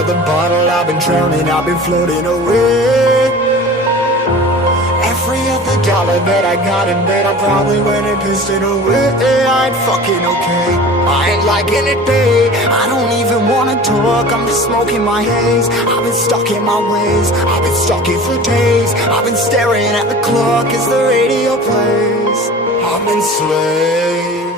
of the bottle, I've been drowning, I've been floating away. Every other dollar that I got in bed, I probably went and pissed it away. I ain't fucking okay, I ain't liking it, babe. I don't even wanna talk, I'm just smoking my haze. I've been stuck in my ways, I've been stuck here for days. I've been staring at the clock as the radio plays. I'm enslaved.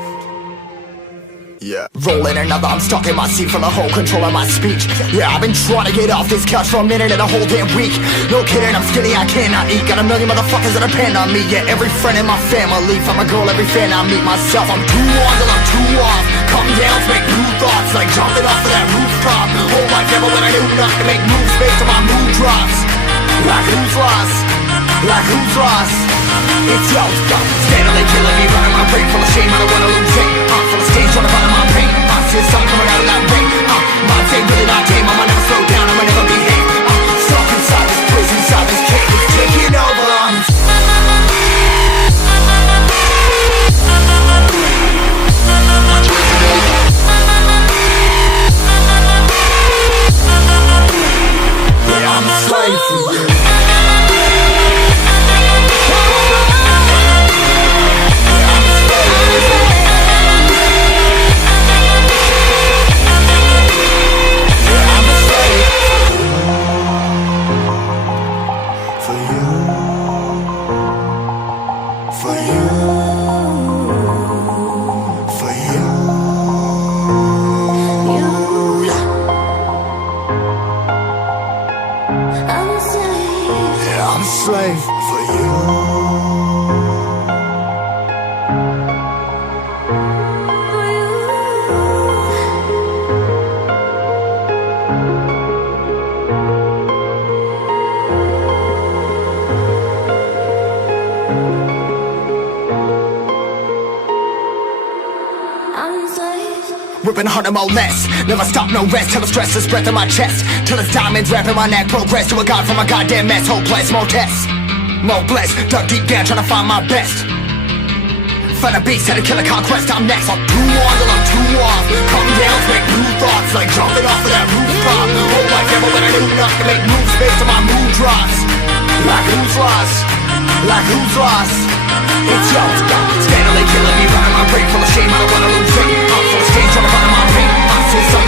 Yeah. Rolling another, I'm stuck in my seat from the whole control of my speech. Yeah, I've been trying to get off this couch for a minute and a whole damn week. No kidding, I'm skinny, I cannot eat. Got a million motherfuckers that depend on me. Yeah, every friend in my family, from a girl, every fan I meet myself. I'm too on till I'm too off. Come down to make new thoughts, like jumping off of that rooftop. Whole life never when I knew not to make moves based on my mood drops. Like who's lost? Like who's lost? It's yo, steadily killing me, running my brain full of shame, I don't wanna lose it. Full of stage, trying to find my pain. I see the sun coming out of that rain. Minds ain't really not tame, I'ma never slow down, I'ma never behave. Stuck inside this prison, inside this cage, it's taking over. Yeah, I'm a slave for you. I'm a slave for you. Ripping harder, more less. Never stop, no rest. Till the stress is breath in my chest. Till it's diamonds wrapping my neck. Progress to a god from a goddamn mess. Hopeless, more tests, more blessed. Dug deep down trying to find my best. Find a beast, had to kill a conquest. I'm next. I'm too on till I'm too off. Come down to make new thoughts, like jumping off of that rooftop. Whole life never when I knew not to make moves based on my mood drops. Like who's lost? Like who's lost? It's yo, steadily killing me, running my brain full of shame. I don't wanna lose it. I'm full of stage, trying to find my pain. I see some